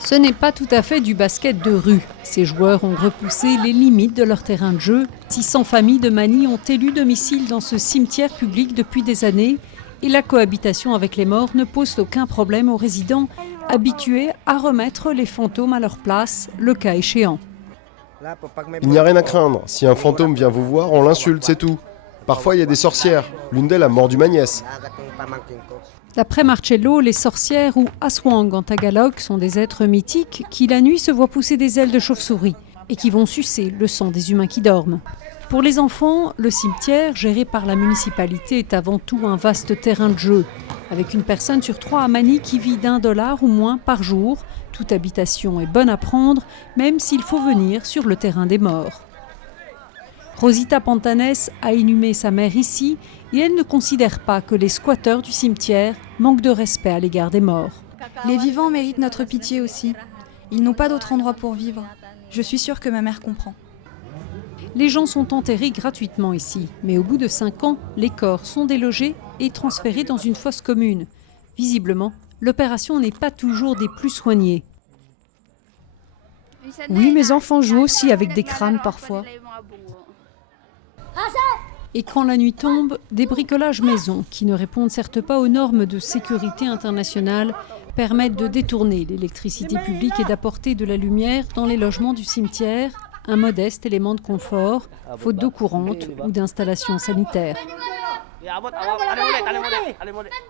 Ce n'est pas tout à fait du basket de rue. Ces joueurs ont repoussé les limites de leur terrain de jeu. 600 familles de Manille ont élu domicile dans ce cimetière public depuis des années. Et la cohabitation avec les morts ne pose aucun problème aux résidents, habitués à remettre les fantômes à leur place, le cas échéant. Il n'y a rien à craindre. Si un fantôme vient vous voir, on l'insulte, c'est tout. Parfois, il y a des sorcières. L'une d'elles a mordu ma nièce. D'après Marcello, les sorcières ou aswang en tagalog sont des êtres mythiques qui la nuit se voient pousser des ailes de chauve-souris et qui vont sucer le sang des humains qui dorment. Pour les enfants, le cimetière, géré par la municipalité, est avant tout un vaste terrain de jeu, avec une personne sur 3 à Manille qui vit d'$1 ou moins par jour. Toute habitation est bonne à prendre, même s'il faut venir sur le terrain des morts. Rosita Pantanes a inhumé sa mère ici et elle ne considère pas que les squatteurs du cimetière manquent de respect à l'égard des morts. Les vivants méritent notre pitié aussi. Ils n'ont pas d'autre endroit pour vivre. Je suis sûre que ma mère comprend. Les gens sont enterrés gratuitement ici, mais au bout de 5 ans, les corps sont délogés et transférés dans une fosse commune. Visiblement, l'opération n'est pas toujours des plus soignées. Oui, mes enfants jouent aussi avec des crânes parfois. Et quand la nuit tombe, des bricolages maison, qui ne répondent certes pas aux normes de sécurité internationale, permettent de détourner l'électricité publique et d'apporter de la lumière dans les logements du cimetière, un modeste élément de confort, faute d'eau courante ou d'installation sanitaire.